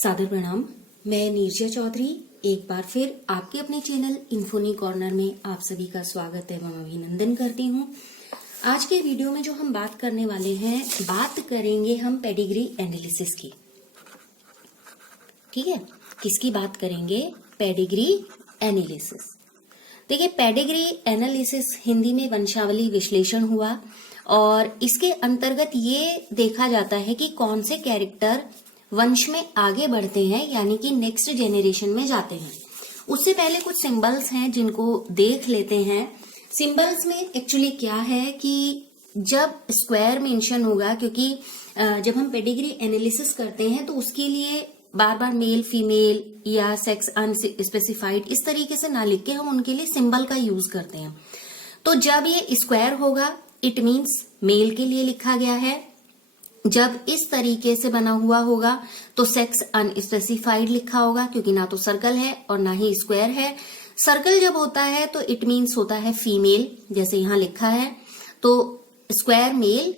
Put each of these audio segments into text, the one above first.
सादर प्रणाम। मैं नीरजा चौधरी एक बार फिर आपके अपने चैनल इन्फोनी कॉर्नर में आप सभी का स्वागत एवं अभिनंदन करती हूँ। आज के वीडियो में जो हम बात करने वाले हैं, बात करेंगे हम पेडिग्री एनालिसिस की। ठीक है, किसकी बात करेंगे? Pedigree analysis. देखिए, पेडिग्री एनालिसिस हिंदी में वंशावली विश्लेषण हुआ और इसके अंतर्गत ये देखा जाता है कि कौन से कैरेक्टर वंश में आगे बढ़ते हैं, यानी कि नेक्स्ट जेनरेशन में जाते हैं। उससे पहले कुछ सिंबल्स हैं जिनको देख लेते हैं। सिंबल्स में एक्चुअली क्या है कि जब स्क्वायर मेंशन होगा, क्योंकि जब हम पेडिग्री एनालिसिस करते हैं तो उसके लिए बार बार मेल फीमेल या सेक्स अनस्पेसिफाइड इस तरीके से ना लिख के हम उनके लिए सिंबल का यूज करते हैं। तो जब ये स्क्वायर होगा इट मीन्स मेल के लिए लिखा गया है। जब इस तरीके से बना हुआ होगा तो सेक्स अनस्पेसिफाइड लिखा होगा, क्योंकि ना तो सर्कल है और ना ही स्क्वायर है। सर्कल जब होता है तो इट मीन्स होता है फीमेल, जैसे यहां लिखा है। तो स्क्वायर मेल,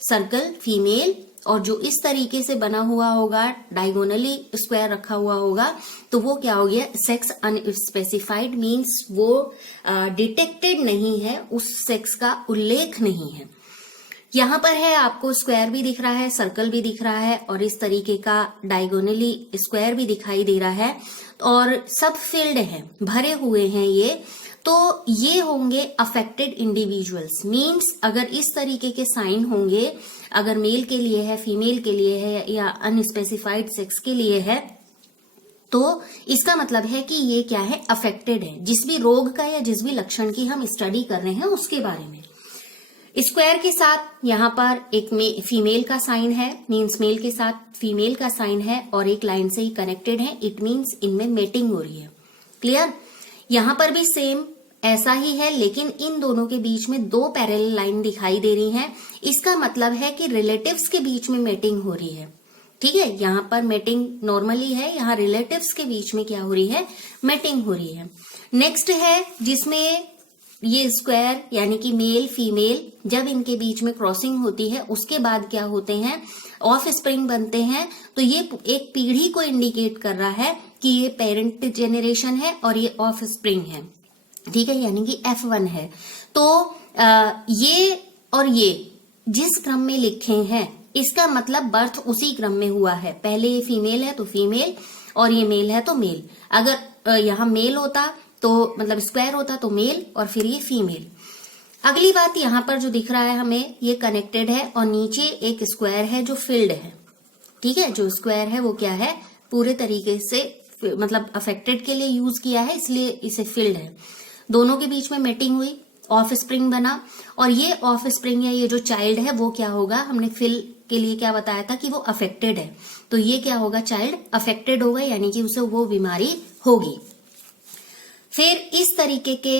सर्कल फीमेल, और जो इस तरीके से बना हुआ होगा डायगोनली स्क्वायर रखा हुआ होगा तो वो क्या हो गया? सेक्स अनस्पेसिफाइड मीन्स वो डिटेक्टेड नहीं है, उस सेक्स का उल्लेख नहीं है। यहां पर है, आपको स्क्वायर भी दिख रहा है, सर्कल भी दिख रहा है और इस तरीके का डायगोनली स्क्वायर भी दिखाई दे रहा है और सब फील्ड है, भरे हुए हैं ये। तो ये होंगे अफेक्टेड इंडिविजुअल्स। मीन्स अगर इस तरीके के साइन होंगे, अगर मेल के लिए है, फीमेल के लिए है या अनस्पेसिफाइड सेक्स के लिए है, तो इसका मतलब है कि ये क्या है? अफेक्टेड है। जिस भी रोग का या जिस भी लक्षण की हम स्टडी कर रहे हैं उसके बारे में। स्क्वायर के साथ यहाँ पर एक फीमेल का साइन है, मीन्स मेल के साथ फीमेल का साइन है और एक लाइन से ही कनेक्टेड है, इट मीन्स इनमें मेटिंग हो रही है। क्लियर? यहाँ पर भी सेम ऐसा ही है, लेकिन इन दोनों के बीच में दो पैरेलल लाइन दिखाई दे रही हैं। इसका मतलब है कि रिलेटिव्स के बीच में मेटिंग हो रही है। ठीक है, यहाँ पर मेटिंग नॉर्मली है, यहाँ रिलेटिव्स के बीच में क्या हो रही है? मेटिंग हो रही है। नेक्स्ट है जिसमें ये स्क्वायर यानी कि मेल फीमेल, जब इनके बीच में क्रॉसिंग होती है उसके बाद क्या होते हैं? ऑफ स्प्रिंग बनते हैं। तो ये एक पीढ़ी को इंडिकेट कर रहा है कि ये पेरेंट जेनरेशन है और ये ऑफ स्प्रिंग है। ठीक है, यानी कि F1 है। तो ये और ये जिस क्रम में लिखे हैं इसका मतलब बर्थ उसी क्रम में हुआ है। पहले ये फीमेल है तो फीमेल और ये मेल है तो मेल। अगर यहाँ मेल होता तो मतलब स्क्वायर होता तो मेल और फिर ये फीमेल। अगली बात, यहाँ पर जो दिख रहा है हमें, ये कनेक्टेड है और नीचे एक स्क्वायर है जो फिल्ड है। ठीक है, जो स्क्वायर है वो क्या है? पूरे तरीके से मतलब अफेक्टेड के लिए यूज किया है, इसलिए इसे फिल्ड है। दोनों के बीच में मेटिंग हुई, ऑफ स्प्रिंग बना और ये ऑफ स्प्रिंग या ये जो चाइल्ड है वो क्या होगा? हमने फिल के लिए क्या बताया था कि वो अफेक्टेड है, तो ये क्या होगा? चाइल्ड अफेक्टेड होगा, यानी कि उसे वो बीमारी होगी। फिर इस तरीके के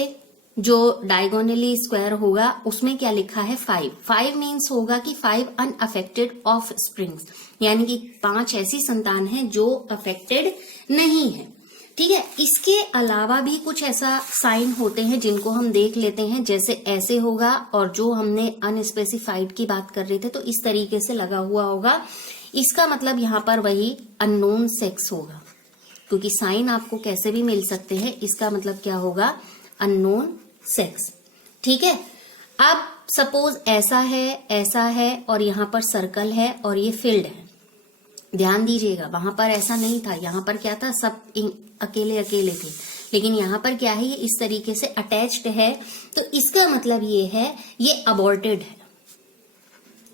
जो डायगोनली स्क्वायर होगा उसमें क्या लिखा है? 5 मीन्स होगा कि 5 अनअफेक्टेड ऑफ स्प्रिंग्स, यानी कि 5 ऐसी संतान है जो अफेक्टेड नहीं है। ठीक है, इसके अलावा भी कुछ ऐसा साइन होते हैं जिनको हम देख लेते हैं। जैसे ऐसे होगा, और जो हमने अनस्पेसिफाइड की बात कर रहे थे तो इस तरीके से लगा हुआ होगा। इसका मतलब यहाँ पर वही अननोन सेक्स होगा, क्योंकि साइन आपको कैसे भी मिल सकते हैं। इसका मतलब क्या होगा? Unknown sex. ठीक है, अब सपोज ऐसा है और यहाँ पर सर्कल है और ये फील्ड है। ध्यान दीजिएगा, वहां पर ऐसा नहीं था, यहाँ पर क्या था? सब अकेले अकेले थे, लेकिन यहाँ पर क्या है? ये इस तरीके से अटैच्ड है, तो इसका मतलब ये है ये अबॉर्टेड है।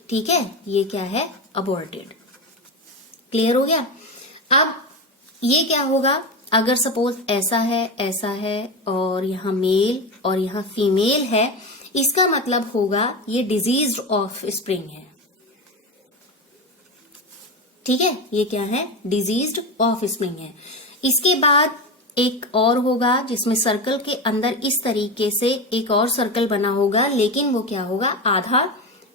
ठीक है, ये क्या है? अबॉर्टेड। क्लियर हो गया? अब ये क्या होगा? अगर सपोज ऐसा है और यहाँ मेल और यहाँ फीमेल है, इसका मतलब होगा ये डिजीज्ड ऑफ स्प्रिंग है। ठीक है, ये क्या है? डिजीज्ड ऑफ स्प्रिंग है। इसके बाद एक और होगा जिसमें सर्कल के अंदर इस तरीके से एक और सर्कल बना होगा, लेकिन वो क्या होगा? आधा,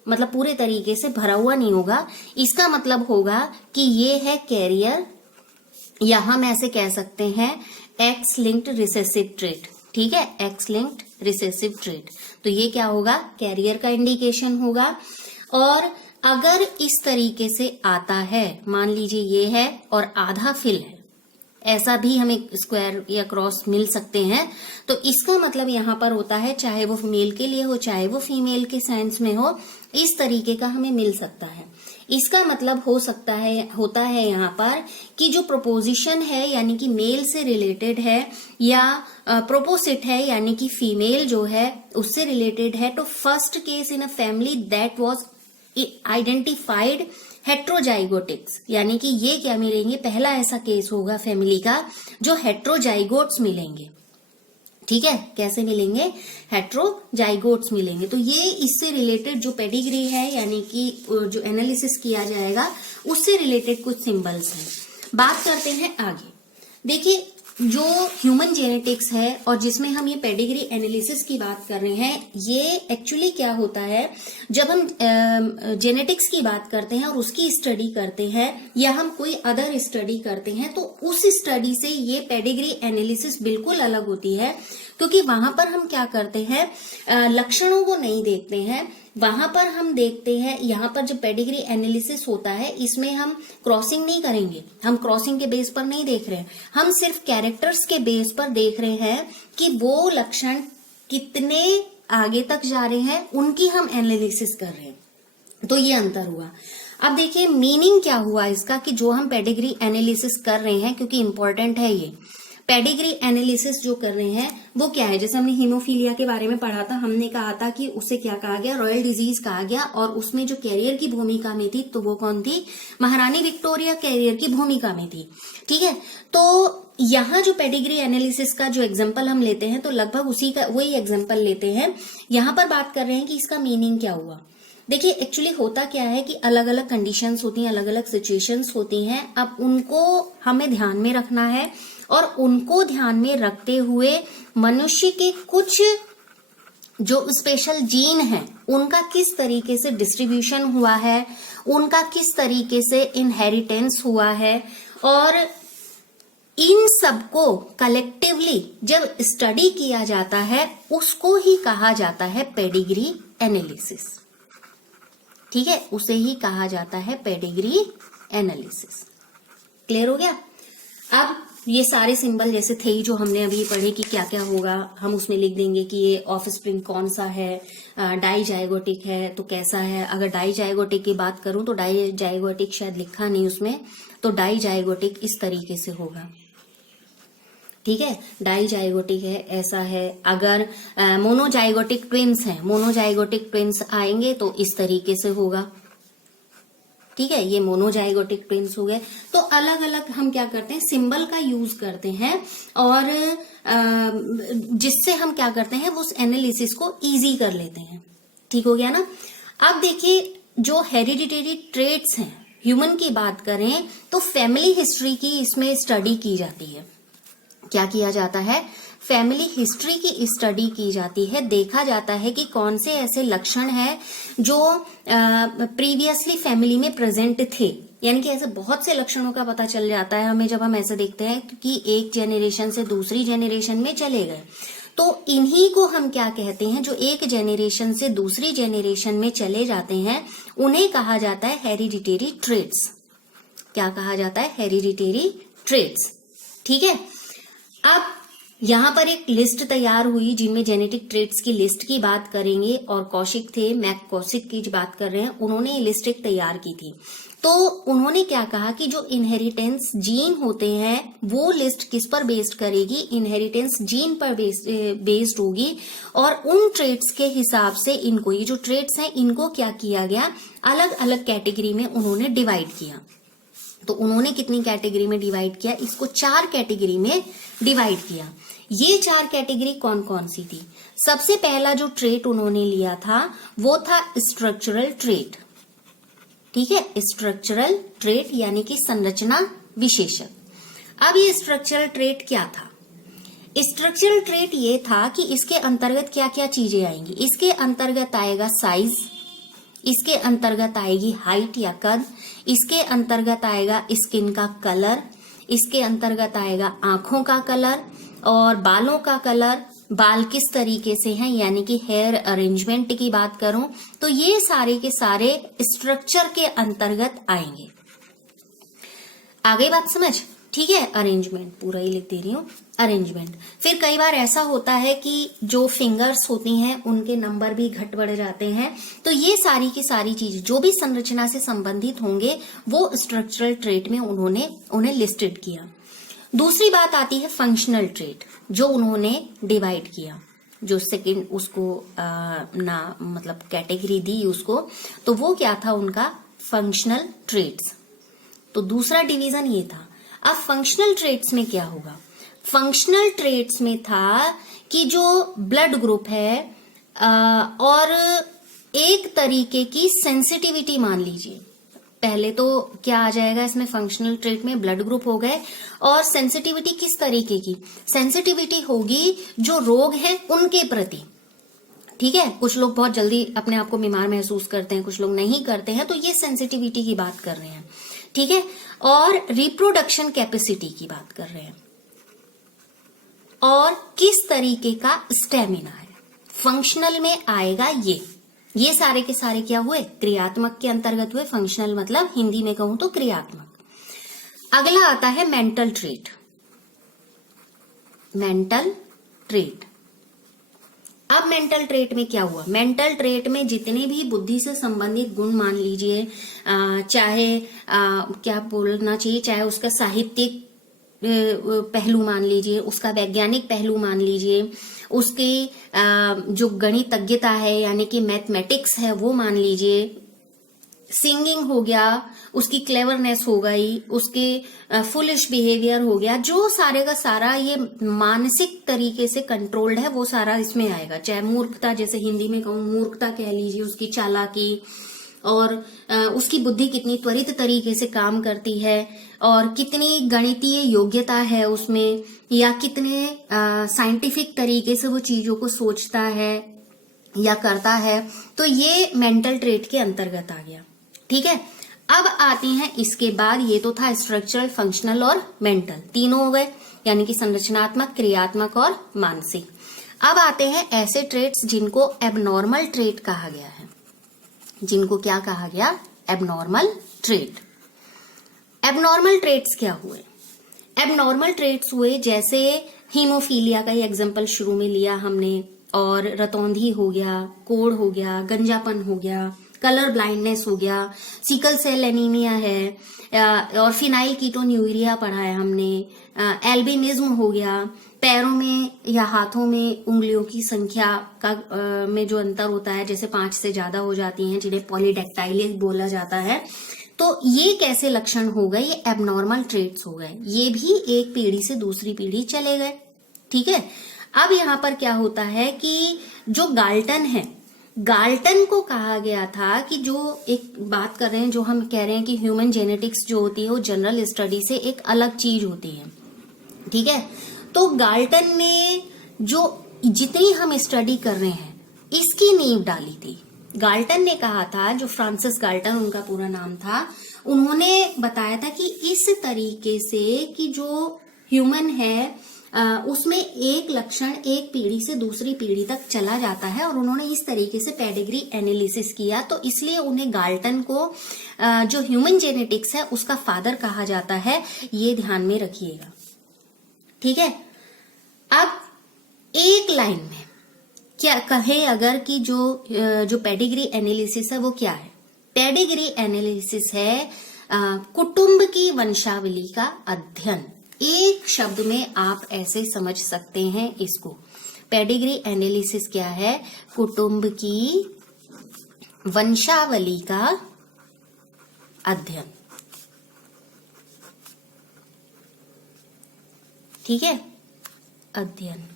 मतलब पूरे तरीके से भरा हुआ नहीं होगा। इसका मतलब होगा कि ये है कैरियर, या हम ऐसे कह सकते हैं एक्स लिंक्ड रिसेसिव ट्रेट। ठीक है, एक्स लिंक्ड रिसेसिव ट्रेट। तो ये क्या होगा? कैरियर का इंडिकेशन होगा। और अगर इस तरीके से आता है, मान लीजिए ये है और आधा फिल है, ऐसा भी हमें स्क्वायर या क्रॉस मिल सकते हैं, तो इसका मतलब यहाँ पर होता है, चाहे वो मेल के लिए हो चाहे वो फीमेल के सेंस में हो, इस तरीके का हमें मिल सकता है। इसका मतलब होता है यहाँ पर कि जो प्रोपोजिशन है यानी कि मेल से रिलेटेड है, या प्रोपोसिट है यानी कि फीमेल जो है उससे रिलेटेड है, तो first case in a family that was identified heterozygotics, यानी कि ये क्या मिलेंगे, पहला ऐसा केस होगा फैमिली का जो हेट्रोजाइगोट्स मिलेंगे। ठीक है, कैसे मिलेंगे, हेट्रोजाइगोट्स मिलेंगे। तो ये इससे रिलेटेड जो पेडिग्री है यानी कि जो एनालिसिस किया जाएगा उससे रिलेटेड कुछ सिंबल्स हैं। बात करते हैं आगे। देखिए, जो ह्यूमन जेनेटिक्स है और जिसमें हम ये पेडिग्री एनालिसिस की बात कर रहे हैं, ये एक्चुअली क्या होता है, जब हम जेनेटिक्स की बात करते हैं और उसकी स्टडी करते हैं या हम कोई अदर स्टडी करते हैं, तो उस स्टडी से ये पेडिग्री एनालिसिस बिल्कुल अलग होती है, क्योंकि वहां पर हम क्या करते हैं, लक्षणों को नहीं देखते हैं, वहां पर हम देखते हैं, यहाँ पर जो पेडिग्री एनालिसिस होता है इसमें हम क्रॉसिंग नहीं करेंगे, हम क्रॉसिंग के बेस पर नहीं देख रहे हैं, हम सिर्फ कैरेक्टर्स के बेस पर देख रहे हैं कि वो लक्षण कितने आगे तक जा रहे हैं, उनकी हम एनालिसिस कर रहे हैं। तो ये अंतर हुआ। अब देखिए मीनिंग क्या हुआ इसका, कि जो हम पेडिग्री एनालिसिस कर रहे हैं, क्योंकि इंपॉर्टेंट है ये पेडिग्री एनालिसिस जो कर रहे हैं वो क्या है, जैसे हमने हीमोफीलिया के बारे में पढ़ा था, हमने कहा था कि उसे क्या कहा गया, रॉयल डिजीज कहा गया, और उसमें जो कैरियर की भूमिका में थी तो वो कौन थी, महारानी विक्टोरिया कैरियर की भूमिका में थी। ठीक है, तो यहाँ जो पेडिग्री एनालिसिस का जो एग्जाम्पल हम लेते हैं तो लगभग उसी का वही एग्जाम्पल लेते हैं। यहाँ पर बात कर रहे हैं कि इसका मीनिंग क्या हुआ। देखिए एक्चुअली होता क्या है कि अलग अलग कंडीशंस होती हैं, अलग अलग सिचुएशंस होती हैं, अब उनको हमें ध्यान में रखना है और उनको ध्यान में रखते हुए मनुष्य के कुछ जो स्पेशल जीन है उनका किस तरीके से डिस्ट्रीब्यूशन हुआ है, उनका किस तरीके से इनहेरिटेंस हुआ है, और इन सबको कलेक्टिवली जब स्टडी किया जाता है उसको ही कहा जाता है पेडिग्री एनालिसिस। ठीक है, उसे ही कहा जाता है पेडिग्री एनालिसिस। क्लियर हो गया। अब ये सारे सिंबल जैसे थे ही जो हमने अभी पढ़े कि क्या क्या होगा, हम उसमें लिख देंगे कि ये ऑफस्प्रिंग कौन सा है, डाइजाइगोटिक है तो कैसा है। अगर डाइजाइगोटिक की बात करूं तो डाइजाइगोटिक शायद लिखा नहीं उसमें, तो डाइजाइगोटिक इस तरीके से होगा। ठीक है, डाइजाइगोटिक है, ऐसा है। अगर मोनोजाइगोटिक ट्विन्स हैं, मोनोजाइगोटिक ट्विन्स आएंगे तो इस तरीके से होगा। ठीक है, ये मोनोजाइगोटिक ट्विन्स हो गए। तो अलग अलग हम क्या करते हैं, सिंबल का यूज करते हैं और जिससे हम क्या करते हैं, वो उस एनालिसिस को इजी कर लेते हैं। ठीक हो गया ना। अब देखिए जो हेरिडिटरी ट्रेट्स हैं, ह्यूमन की बात करें तो फैमिली हिस्ट्री की इसमें स्टडी की जाती है। क्या किया जाता है, फैमिली हिस्ट्री की स्टडी की जाती है। देखा जाता है कि कौन से ऐसे लक्षण हैं जो प्रीवियसली फैमिली में प्रेजेंट थे, यानी कि ऐसे बहुत से लक्षणों का पता चल जाता है हमें जब हम ऐसे देखते हैं कि एक जेनरेशन से दूसरी जेनरेशन में चले गए। तो इन्हीं को हम क्या कहते हैं, जो एक जेनरेशन से दूसरी जेनरेशन में चले जाते हैं, उन्हें कहा जाता है हेरिडिटरी ट्रेट्स। क्या कहा जाता है, हेरिडिटरी ट्रेट्स। ठीक है, अब यहाँ पर एक लिस्ट तैयार हुई जिनमें जेनेटिक ट्रेट्स की लिस्ट की बात करेंगे, और कौशिक थे, मैककौशिक की बात कर रहे हैं, उन्होंने ये लिस्ट एक तैयार की थी। तो उन्होंने क्या कहा कि जो इनहेरिटेंस जीन होते हैं वो लिस्ट किस पर बेस्ड करेगी, इनहेरिटेंस जीन पर बेस्ड होगी, और उन ट्रेट्स के हिसाब से इनको, ये जो ट्रेट्स हैं इनको क्या किया गया, अलग अलग कैटेगरी में उन्होंने डिवाइड किया। तो उन्होंने कितनी कैटेगरी में डिवाइड किया, इसको 4 कैटेगरी में डिवाइड किया। ये 4 कैटेगरी कौन कौन सी थी। सबसे पहला जो ट्रेट उन्होंने लिया था वो था स्ट्रक्चरल ट्रेट। ठीक है, स्ट्रक्चरल ट्रेट यानी कि संरचना विशेषक। अब ये स्ट्रक्चरल ट्रेट क्या था, स्ट्रक्चरल ट्रेट ये था कि इसके अंतर्गत क्या क्या चीजें आएंगी। इसके अंतर्गत आएगा साइज, इसके अंतर्गत आएगी हाइट या कद, इसके अंतर्गत आएगा स्किन का कलर, इसके अंतर्गत आएगा आंखों का कलर और बालों का कलर, बाल किस तरीके से हैं, यानी कि हेयर अरेंजमेंट की बात करूं तो ये सारे के सारे स्ट्रक्चर के अंतर्गत आएंगे। आ गई बात समझ? ठीक है, अरेंजमेंट पूरा ही लिख दे रही हूं, अरेंजमेंट। फिर कई बार ऐसा होता है कि जो फिंगर्स होती हैं उनके नंबर भी घट बढ़ जाते हैं, तो ये सारी की सारी चीज जो भी संरचना से संबंधित होंगे वो स्ट्रक्चरल ट्रेट में उन्होंने उन्हें लिस्टेड किया। दूसरी बात आती है फंक्शनल ट्रेट, जो उन्होंने डिवाइड किया, जो सेकंड उसको मतलब कैटेगरी दी उसको, तो वो क्या था उनका फंक्शनल ट्रेट्स। तो दूसरा डिवीजन ये था। अब फंक्शनल ट्रेट्स में क्या होगा? फंक्शनल ट्रेट्स में था कि जो ब्लड ग्रुप है और एक तरीके की सेंसिटिविटी मान लीजिए, पहले तो क्या आ जाएगा इसमें फंक्शनल ट्रेट में, ब्लड ग्रुप हो गए, और सेंसिटिविटी किस तरीके की? सेंसिटिविटी होगी जो रोग है उनके प्रति। ठीक है, कुछ लोग बहुत जल्दी अपने आप को बीमार महसूस करते हैं, कुछ लोग नहीं करते हैं, तो ये सेंसिटिविटी की बात कर रहे हैं। ठीक है, और रिप्रोडक्शन कैपेसिटी की बात कर रहे हैं, और किस तरीके का स्टेमिना है, फंक्शनल में आएगा ये सारे के सारे क्या हुए? क्रियात्मक के अंतर्गत हुए। फंक्शनल मतलब हिंदी में कहूं तो क्रियात्मक। अगला आता है मेंटल ट्रेट। मेंटल ट्रेट, अब मेंटल ट्रेट में क्या हुआ? मेंटल ट्रेट में जितने भी बुद्धि से संबंधित गुण मान लीजिए, चाहे क्या बोलना चाहिए, चाहे उसका साहित्यिक पहलू मान लीजिए, उसका वैज्ञानिक पहलू मान लीजिए, उसकी जो गणितज्ञता है यानी कि मैथमेटिक्स है वो मान लीजिए, सिंगिंग हो गया, उसकी क्लेवरनेस हो गई, उसके फुलिश बिहेवियर हो गया, जो सारे का सारा ये मानसिक तरीके से कंट्रोल्ड है वो सारा इसमें आएगा। चाहे मूर्खता, जैसे हिंदी में कहूं मूर्खता कह लीजिए, उसकी चालाकी, और उसकी बुद्धि कितनी त्वरित तरीके से काम करती है, और कितनी गणितीय योग्यता है उसमें, या कितने साइंटिफिक तरीके से वो चीजों को सोचता है या करता है, तो ये मेंटल ट्रेट के अंतर्गत आ गया। ठीक है, अब आते हैं इसके बाद, ये तो था स्ट्रक्चरल, फंक्शनल और मेंटल, तीनों हो गए, यानी कि संरचनात्मक, क्रियात्मक और मानसिक। अब आते हैं ऐसे ट्रेट्स जिनको एबनॉर्मल ट्रेट कहा गया है। जिनको क्या कहा गया? Abnormal trait. एबनॉर्मल ट्रेट्स क्या हुए? एबनॉर्मल ट्रेट्स हुए जैसे हीमोफीलिया का ही एग्जांपल शुरू में लिया हमने, और रतौंधी हो गया, कोढ़ हो गया, गंजापन हो गया, कलर ब्लाइंडनेस हो गया, सिकल सेल एनीमिया है, और फिनाइल कीटोन्यूरिया पढ़ा है हमने, एल्बिनिज्म हो गया, पैरों में या हाथों में उंगलियों की संख्या का में जो अंतर होता है, जैसे 5 से ज्यादा हो जाती हैं, जिन्हें पॉलीडेक्टाइली बोला जाता है, तो ये कैसे लक्षण हो गए? ये एबनॉर्मल ट्रेट्स हो गए। ये भी एक पीढ़ी से दूसरी पीढ़ी चले गए। ठीक है, अब यहाँ पर क्या होता है कि जो गाल्टन है, गाल्टन को कहा गया था कि जो एक बात कर रहे हैं, जो हम कह रहे हैं कि ह्यूमन जेनेटिक्स जो होती है वो जनरल स्टडी से एक अलग चीज होती है। ठीक है, तो गाल्टन ने जो जितनी हम स्टडी कर रहे हैं इसकी नींव डाली थी। गाल्टन ने कहा था, जो फ्रांसिस गाल्टन उनका पूरा नाम था, उन्होंने बताया था कि इस तरीके से कि जो ह्यूमन है उसमें एक लक्षण एक पीढ़ी से दूसरी पीढ़ी तक चला जाता है, और उन्होंने इस तरीके से पेडिग्री एनालिसिस किया, तो इसलिए उन्हें गाल्टन को जो ह्यूमन जेनेटिक्स है उसका फादर कहा जाता है। ये ध्यान में रखिएगा। ठीक है, अब एक लाइन में क्या कहे अगर कि जो पेडिग्री एनालिसिस है वो क्या है? पेडिग्री एनालिसिस है कुटुंब की वंशावली का अध्ययन। एक शब्द में आप ऐसे समझ सकते हैं इसको। पेडिग्री एनालिसिस क्या है? कुटुंब की वंशावली का अध्ययन। ठीक है, अध्ययन।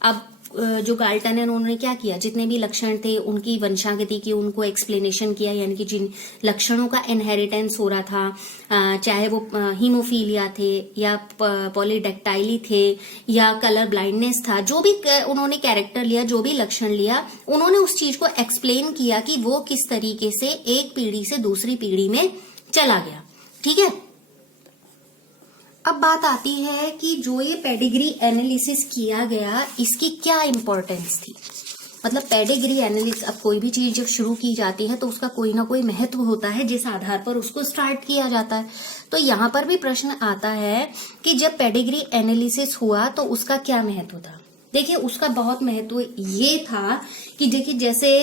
अब जो गाल्टन है उन्होंने क्या किया, जितने भी लक्षण थे उनकी वंशागति की उनको एक्सप्लेनेशन किया, यानी कि जिन लक्षणों का इनहेरिटेंस हो रहा था, चाहे वो हीमोफीलिया थे या पॉलीडेक्टाइली थे या कलर ब्लाइंडनेस था, जो भी उन्होंने कैरेक्टर लिया, जो भी लक्षण लिया, उन्होंने उस चीज को एक्सप्लेन किया कि वो किस तरीके से एक पीढ़ी से दूसरी पीढ़ी में चला गया। ठीक है, अब बात आती है कि जो ये पेडिग्री एनालिसिस किया गया, इसकी क्या इंपॉर्टेंस थी। मतलब पेडिग्री एनालिसिस, अब कोई भी चीज जब शुरू की जाती है तो उसका कोई ना कोई महत्व होता है जिस आधार पर उसको स्टार्ट किया जाता है। तो यहाँ पर भी प्रश्न आता है कि जब पेडिग्री एनालिसिस हुआ तो उसका क्या महत्व था। देखिए, उसका बहुत महत्व ये था कि देखिए, जैसे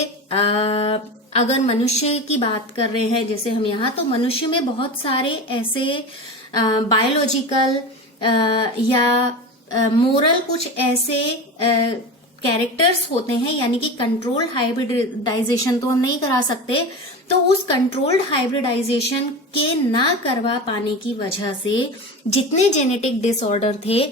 अगर मनुष्य की बात कर रहे हैं जैसे हम यहाँ, तो मनुष्य में बहुत सारे ऐसे बायोलॉजिकल या मोरल कुछ ऐसे कैरेक्टर्स होते हैं, यानी कि कंट्रोल्ड हाइब्रिडाइजेशन तो हम नहीं करा सकते। तो उस कंट्रोल्ड हाइब्रिडाइजेशन के ना करवा पाने की वजह से जितने जेनेटिक डिसऑर्डर थे,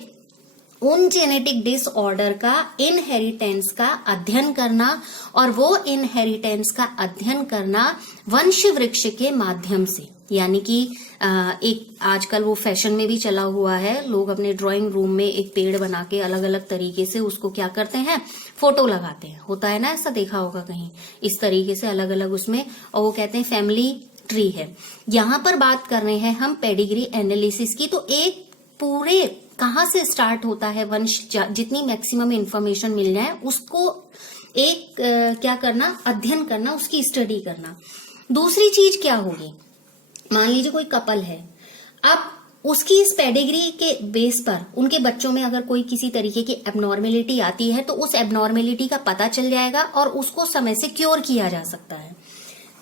उन जेनेटिक डिसऑर्डर का इनहेरिटेंस का अध्ययन करना, और वो इनहेरिटेंस का अध्ययन करना वंश वृक्ष के माध्यम से, यानी कि एक आजकल वो फैशन में भी चला हुआ है, लोग अपने ड्राइंग रूम में एक पेड़ बना के अलग अलग तरीके से उसको क्या करते हैं, फोटो लगाते हैं। होता है ना, ऐसा देखा होगा कहीं, इस तरीके से अलग अलग उसमें, और वो कहते हैं फैमिली ट्री है। यहाँ पर बात कर रहे हैं हम पेडिग्री एनालिसिस की। तो एक पूरे कहाँ से स्टार्ट होता है वंश, जितनी मैक्सिमम इंफॉर्मेशन मिल जाए उसको एक क्या करना, अध्ययन करना, उसकी स्टडी करना। दूसरी चीज क्या होगी, मान लीजिए कोई कपल है, अब उसकी इस पेडिग्री के बेस पर उनके बच्चों में अगर कोई किसी तरीके की एबनॉर्मेलिटी आती है तो उस एबनॉर्मेलिटी का पता चल जाएगा और उसको समय से क्योर किया जा सकता है।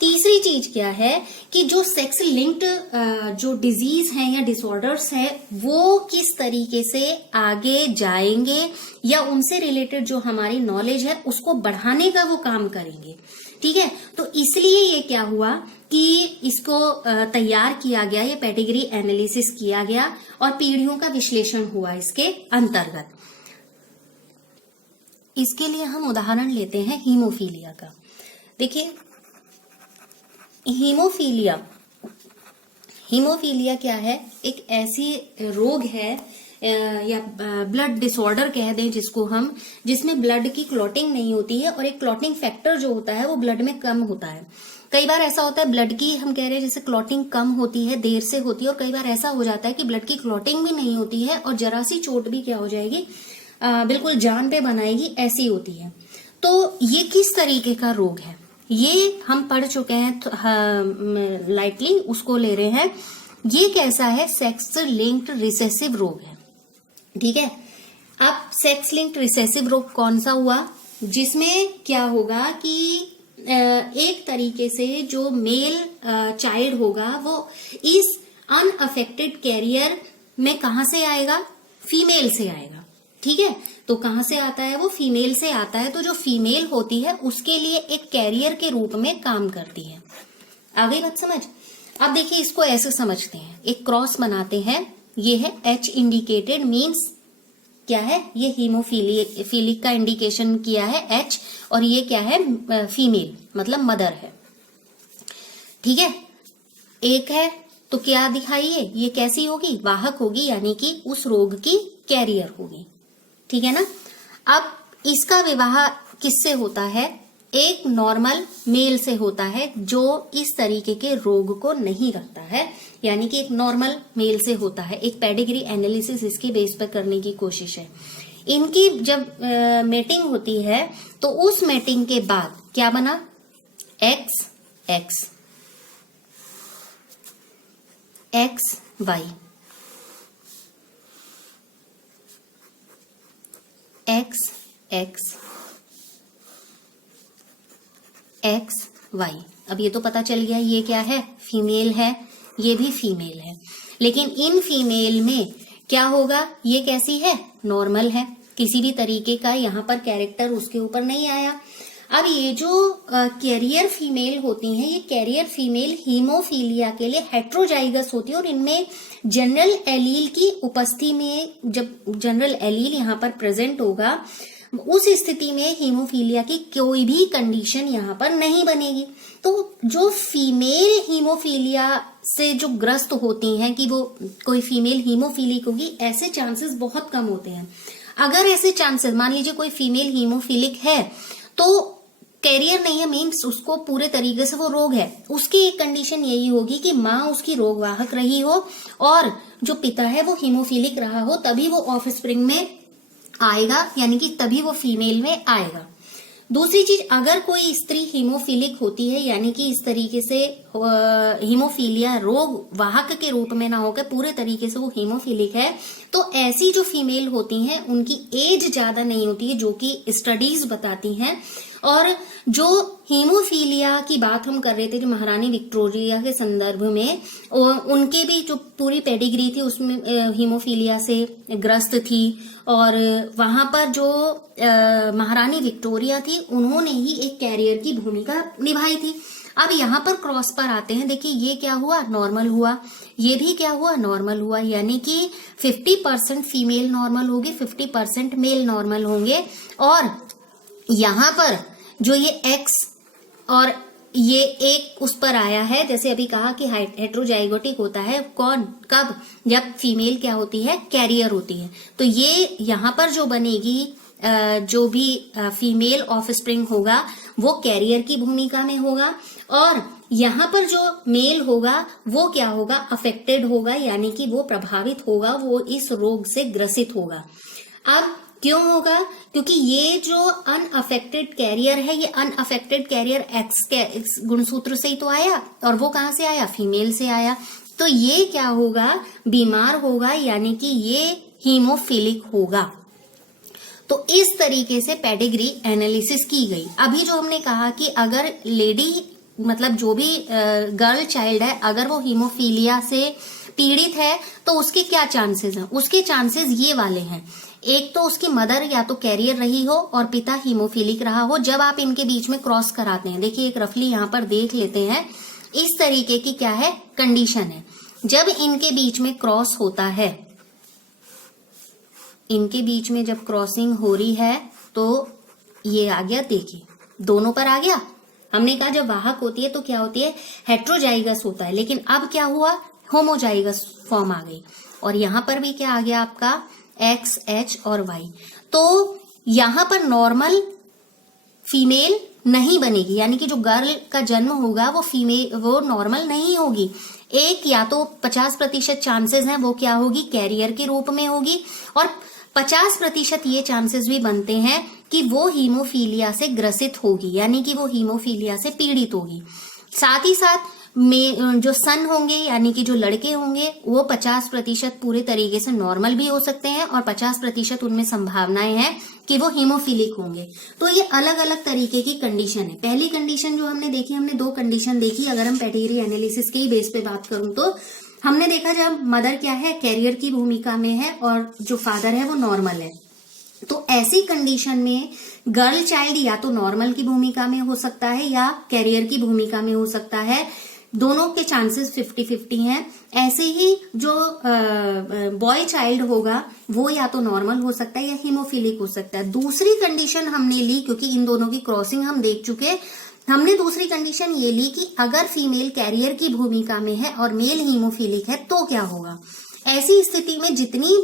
तीसरी चीज क्या है कि जो सेक्स लिंक्ड जो डिजीज है या डिसऑर्डर्स है वो किस तरीके से आगे जाएंगे या उनसे रिलेटेड जो हमारी नॉलेज है उसको बढ़ाने का वो काम करेंगे। ठीक है, तो इसलिए ये क्या हुआ कि इसको तैयार किया गया, ये पेडिग्री एनालिसिस किया गया और पीढ़ियों का विश्लेषण हुआ इसके अंतर्गत। इसके लिए हम उदाहरण लेते हैं हीमोफीलिया का। देखिए, हीमोफीलिया क्या है, एक ऐसी रोग है या ब्लड डिसऑर्डर कह दें जिसको हम, जिसमें ब्लड की क्लॉटिंग नहीं होती है और एक क्लॉटिंग फैक्टर जो होता है वो ब्लड में कम होता है। कई बार ऐसा होता है ब्लड की, हम कह रहे हैं जैसे क्लॉटिंग कम होती है, देर से होती है, और कई बार ऐसा हो जाता है कि ब्लड की क्लॉटिंग भी नहीं होती है और जरा सी चोट भी क्या हो जाएगी, बिल्कुल जान पे बनाएगी, ऐसी होती है। तो ये किस तरीके का रोग है, ये हम पढ़ चुके हैं, लाइटली उसको ले रहे हैं। ये कैसा है, सेक्स लिंक्ड रिसेसिव रोग है। ठीक है, अब सेक्स लिंक्ड रिसेसिव रोग कौन सा हुआ, जिसमें क्या होगा कि एक तरीके से जो मेल चाइल्ड होगा वो इस अनअफेक्टेड कैरियर में कहां से आएगा, फीमेल से आएगा। ठीक है, तो कहां से आता है, वो फीमेल से आता है। तो जो फीमेल होती है उसके लिए एक कैरियर के रूप में काम करती है। आ गई बात समझ। अब देखिए, इसको ऐसे समझते हैं, एक क्रॉस बनाते हैं, ये है H इंडिकेटेड, मीन्स क्या है, ये हीमोफीलिक का इंडिकेशन किया है H, और ये क्या है, फीमेल मतलब मदर है। ठीक है, एक है तो क्या दिखाइए, ये कैसी होगी, वाहक होगी, यानी कि उस रोग की कैरियर होगी। ठीक है ना। अब इसका विवाह किससे होता है, एक नॉर्मल मेल से होता है जो इस तरीके के रोग को नहीं रखता है, यानी कि एक नॉर्मल मेल से होता है। एक पेडिग्री एनालिसिस इसके बेस पर करने की कोशिश है। इनकी जब मेटिंग होती है तो उस मेटिंग के बाद क्या बना, X X X Y, X X X Y. अब ये तो पता चल गया ये क्या है, फीमेल है, ये भी फीमेल है। लेकिन इन फीमेल में क्या होगा, ये कैसी है, नॉर्मल है, किसी भी तरीके का यहाँ पर कैरेक्टर उसके ऊपर नहीं आया। अब ये जो कैरियर फीमेल होती हैं, ये कैरियर फीमेल हीमोफीलिया के लिए हेट्रोजाइगस होती है, और इनमें जनरल एलील की उपस्थिति में, जब जनरल एलील यहाँ पर प्रेजेंट होगा, उस स्थिति में हीमोफीलिया की कोई भी कंडीशन यहाँ पर नहीं बनेगी। तो जो फीमेल हीमोफीलिया से जो ग्रस्त होती हैं कि वो कोई फीमेल हीमोफीलिक होगी, ऐसे चांसेस बहुत कम होते हैं। अगर ऐसे चांसेस, मान लीजिए कोई फीमेल हीमोफीलिक है तो कैरियर नहीं है मीन्स उसको पूरे तरीके से वो रोग है, उसकी एक कंडीशन यही होगी कि माँ उसकी रोगवाहक रही हो और जो पिता है वो हीमोफिलिक रहा हो, तभी वो ऑफस्प्रिंग में आएगा, यानी कि तभी वो फीमेल में आएगा। दूसरी चीज, अगर कोई स्त्री हीमोफिलिक होती है, यानी कि इस तरीके से हीमोफीलिया रोग वाहक के रूप में ना होकर पूरे तरीके से वो हीमोफिलिक है, तो ऐसी जो फीमेल होती हैं उनकी एज ज्यादा नहीं होती है, जो कि स्टडीज बताती हैं। और जो हीमोफीलिया की बात हम कर रहे थे, जो महारानी विक्टोरिया के संदर्भ में, उनके भी जो पूरी पेडिग्री थी उसमें हीमोफीलिया से ग्रस्त थी, और वहां पर जो महारानी विक्टोरिया थी उन्होंने ही एक कैरियर की भूमिका निभाई थी। अब यहाँ पर क्रॉस पर आते हैं, देखिए ये क्या हुआ, नॉर्मल हुआ, ये भी क्या हुआ, नॉर्मल हुआ, यानी कि 50% फीमेल नॉर्मल होगी, 50% मेल नॉर्मल होंगे। और यहाँ पर जो ये एक्स और ये एक उस पर आया है, जैसे अभी कहा कि हेट्रोजाइगोटिक होता है, कौन, कब, जब फीमेल क्या होती है, कैरियर होती है। तो ये यहाँ पर जो बनेगी, जो भी फीमेल ऑफस्प्रिंग होगा वो कैरियर की भूमिका में होगा, और यहाँ पर जो मेल होगा वो क्या होगा, अफेक्टेड होगा, यानी कि वो प्रभावित होगा, वो इस रोग से ग्रसित होगा। अब क्यों होगा, क्योंकि ये जो अनअफेक्टेड कैरियर है, ये अनअफेक्टेड कैरियर एक्स गुणसूत्र से ही तो आया, और वो कहां से आया, फीमेल से आया। तो ये क्या होगा, बीमार होगा, यानी कि ये हीमोफिलिक होगा। तो इस तरीके से पेडिग्री एनालिसिस की गई। अभी जो हमने कहा कि अगर लेडी, मतलब जो भी गर्ल चाइल्ड है, अगर वो हीमोफीलिया से पीड़ित है तो उसके क्या चांसेस हैं, उसके चांसेस ये वाले हैं, एक तो उसकी मदर या तो कैरियर रही हो और पिता हीमोफिलिक रहा हो। जब आप इनके बीच में क्रॉस कराते हैं, देखिए एक रफली यहाँ पर देख लेते हैं, इस तरीके की क्या है, कंडीशन है। जब इनके बीच में क्रॉस होता है, इनके बीच में जब क्रॉसिंग हो रही है तो ये आ गया, देखिए दोनों पर आ गया। हमने कहा जब वाहक होती है तो क्या होती है, हेट्रोजाइगस होता है, लेकिन अब क्या हुआ, होमोजाइगस फॉर्म आ गई। और यहां पर भी क्या आ गया आपका, एक्स, एच और वाई। तो यहां पर नॉर्मल फीमेल नहीं बनेगी, यानी कि जो गर्ल का जन्म होगा वो फीमेल, वो नॉर्मल नहीं होगी। एक या तो 50% चांसेस हैं वो क्या होगी, कैरियर के रूप में होगी, और 50% ये चांसेस भी बनते हैं कि वो हीमोफीलिया से ग्रसित होगी, यानी कि वो हीमोफीलिया से पीड़ित होगी। साथ ही साथ में जो सन होंगे, यानी कि जो लड़के होंगे, वो 50% पूरे तरीके से नॉर्मल भी हो सकते हैं, और 50% उनमें संभावनाएं हैं कि वो हीमोफिलिक होंगे। तो ये अलग अलग तरीके की कंडीशन है। पहली कंडीशन जो हमने देखी, हमने 2 कंडीशन देखी, अगर हम पेडिग्री एनालिसिस के ही बेस पे बात करूं तो हमने देखा जब मदर क्या है, कैरियर की भूमिका में है, और जो फादर है वो नॉर्मल है। तो ऐसी कंडीशन में गर्ल चाइल्ड या तो नॉर्मल की भूमिका में हो सकता है या कैरियर की भूमिका में हो सकता है, दोनों के चांसेस 50-50 हैं। ऐसे ही जो बॉय चाइल्ड होगा वो या तो नॉर्मल हो सकता है या हीमोफिलिक हो सकता है। दूसरी कंडीशन हमने ली, क्योंकि इन दोनों की क्रॉसिंग हम देख चुके, हमने दूसरी कंडीशन ये ली कि अगर फीमेल कैरियर की भूमिका में है और मेल हीमोफिलिक है तो क्या होगा। ऐसी स्थिति में जितनी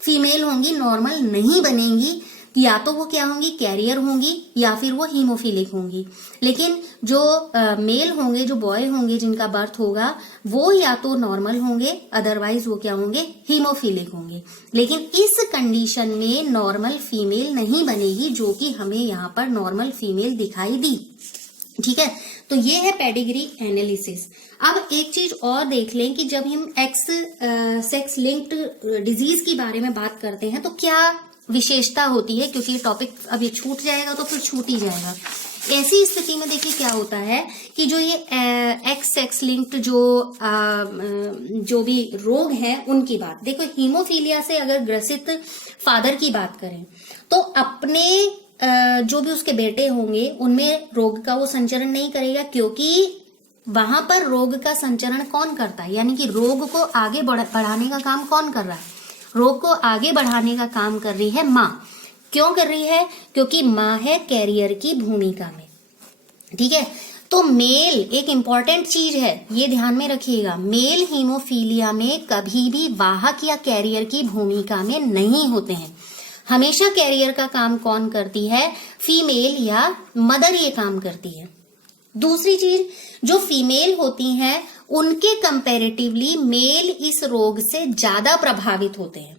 फीमेल होंगी नॉर्मल नहीं बनेंगी, या तो वो क्या होंगी, कैरियर होंगी, या फिर वो हीमोफिलिक होंगी। लेकिन जो मेल होंगे, जो बॉय होंगे जिनका बर्थ होगा, वो या तो नॉर्मल होंगे, अदरवाइज वो क्या होंगे, हीमोफिलिक होंगे। लेकिन इस कंडीशन में नॉर्मल फीमेल नहीं बनेगी, जो कि हमें यहाँ पर नॉर्मल फीमेल दिखाई दी। ठीक है, तो ये है पेडिग्री एनालिसिस। अब एक चीज और देख लें कि जब हम सेक्स लिंक्ड डिजीज के बारे में बात करते हैं तो क्या विशेषता होती है, क्योंकि टॉपिक अब ये छूट जाएगा तो फिर छूट ही जाएगा। ऐसी स्थिति में देखिए क्या होता है कि जो ये एक्स सेक्स लिंक्ड जो भी रोग है उनकी बात देखो, हीमोफीलिया से अगर ग्रसित फादर की बात करें तो अपने जो भी उसके बेटे होंगे उनमें रोग का वो संचरण नहीं करेगा, क्योंकि वहां पर रोग का संचरण कौन करता है, यानी कि रोग को आगे बढ़ाने का काम कौन कर रहा है, रोग को आगे बढ़ाने का काम कर रही है माँ। क्यों कर रही है, क्योंकि माँ है कैरियर की भूमिका में। ठीक है, तो मेल एक इंपॉर्टेंट चीज है, ये ध्यान में रखिएगा, मेल हीमोफीलिया में कभी भी वाहक या कैरियर की भूमिका में नहीं होते हैं। हमेशा कैरियर का काम कौन करती है? फीमेल या मदर ये काम करती है। दूसरी चीज, जो फीमेल होती हैं उनके कंपैरेटिवली मेल इस रोग से ज्यादा प्रभावित होते हैं।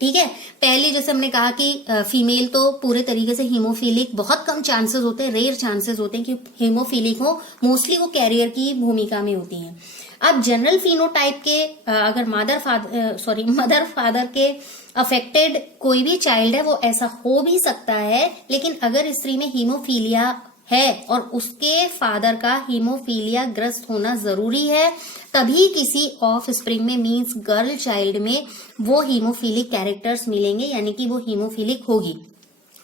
ठीक है, पहले जैसे हमने कहा कि फीमेल तो पूरे तरीके से हीमोफिलिक, बहुत कम चांसेस होते हैं, रेयर चांसेस होते हैं कि हीमोफिलिक हो, मोस्टली वो कैरियर की भूमिका में होती हैं। अब जनरल फिनोटाइप के अगर मदर फादर के अफेक्टेड कोई भी चाइल्ड है वो ऐसा हो भी सकता है, लेकिन अगर स्त्री में हीमोफीलिया है और उसके फादर का हीमोफीलिया ग्रस्त होना जरूरी है, तभी किसी ऑफ स्प्रिंग में मींस गर्ल चाइल्ड में वो हीमोफिलिक कैरेक्टर्स मिलेंगे, यानी कि वो हीमोफिलिक होगी।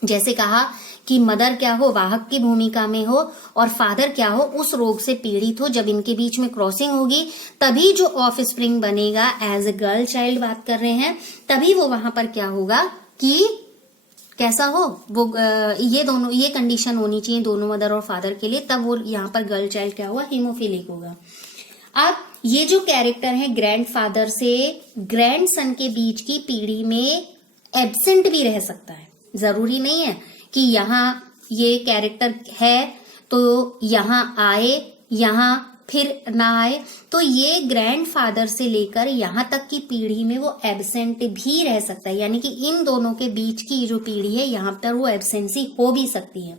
जैसे कहा कि मदर क्या हो, वाहक की भूमिका में हो, और फादर क्या हो, उस रोग से पीड़ित हो। जब इनके बीच में क्रॉसिंग होगी तभी जो ऑफ स्प्रिंग बनेगा, एज ए गर्ल चाइल्ड बात कर रहे हैं, तभी वो वहां पर क्या होगा कि कैसा हो वो, ये कंडीशन होनी चाहिए दोनों मदर और फादर के लिए, तब वो यहाँ पर गर्ल चाइल्ड क्या हुआ, हीमोफिलिक होगा। अब ये जो कैरेक्टर है ग्रैंडफादर से ग्रैंडसन के बीच की पीढ़ी में एब्सेंट भी रह सकता है। जरूरी नहीं है कि यहाँ ये कैरेक्टर है तो यहाँ आए, यहाँ फिर ना आए। तो ये ग्रैंडफादर से लेकर यहाँ तक की पीढ़ी में वो एब्सेंट भी रह सकता है, यानी कि इन दोनों के बीच की जो पीढ़ी है यहाँ पर वो एब्सेंसी हो भी सकती है।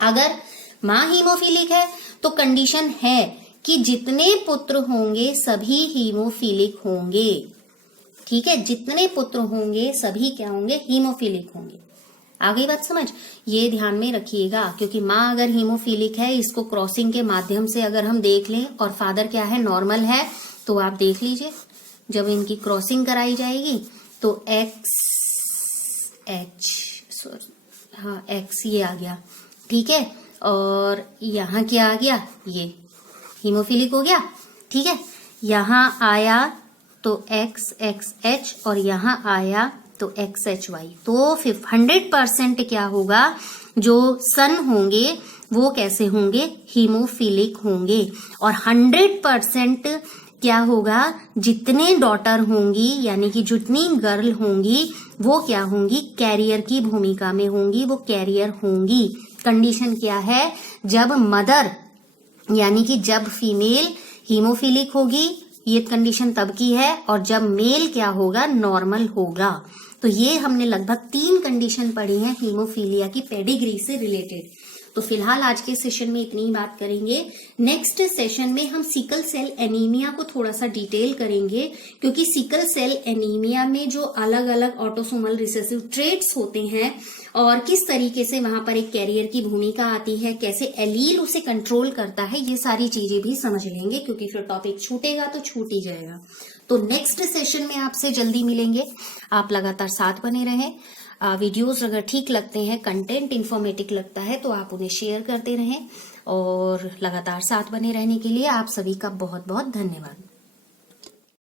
अगर माँ हीमोफिलिक है तो कंडीशन है कि जितने पुत्र होंगे सभी हीमोफिलिक होंगे। ठीक है, जितने पुत्र होंगे सभी क्या होंगे, हीमोफिलिक होंगे। आ गई बात समझ? ये ध्यान में रखिएगा, क्योंकि माँ अगर हीमोफिलिक है, इसको क्रॉसिंग के माध्यम से अगर हम देख लें, और फादर क्या है, नॉर्मल है, तो आप देख लीजिए जब इनकी क्रॉसिंग कराई जाएगी तो एक्स ये आ गया। ठीक है, और यहाँ क्या आ गया, ये हीमोफिलिक हो गया। ठीक है, यहाँ आया तो XXH और यहाँ आया तो XHY। तो 100% क्या होगा, जो सन होंगे वो कैसे होंगे, हीमोफिलिक होंगे। और 100% क्या होगा, जितने डॉटर होंगी यानी कि जितनी गर्ल होंगी वो क्या होंगी, कैरियर की भूमिका में होंगी, वो कैरियर होंगी। कंडीशन क्या है, जब मदर यानी कि जब फीमेल हीमोफिलिक होगी, ये कंडीशन तब की है, और जब मेल क्या होगा, नॉर्मल होगा। तो ये हमने लगभग 3 कंडीशन पढ़ी हैं हीमोफीलिया की पेडिग्री से रिलेटेड। तो फिलहाल आज के सेशन में इतनी ही बात करेंगे। नेक्स्ट सेशन में हम सिकल सेल एनीमिया को थोड़ा सा डिटेल करेंगे, क्योंकि सिकल सेल एनीमिया में जो अलग अलग ऑटोसोमल रिसेसिव ट्रेट्स होते हैं और किस तरीके से वहां पर एक कैरियर की भूमिका आती है, कैसे एलील उसे कंट्रोल करता है, ये सारी चीजें भी समझ लेंगे, क्योंकि फिर टॉपिक छूटेगा तो छूट ही जाएगा। तो नेक्स्ट सेशन में आपसे जल्दी मिलेंगे। आप लगातार साथ बने रहें। वीडियोस अगर ठीक लगते हैं, कंटेंट इंफॉर्मेटिव लगता है, तो आप उन्हें शेयर करते रहें, और लगातार साथ बने रहने के लिए आप सभी का बहुत बहुत धन्यवाद।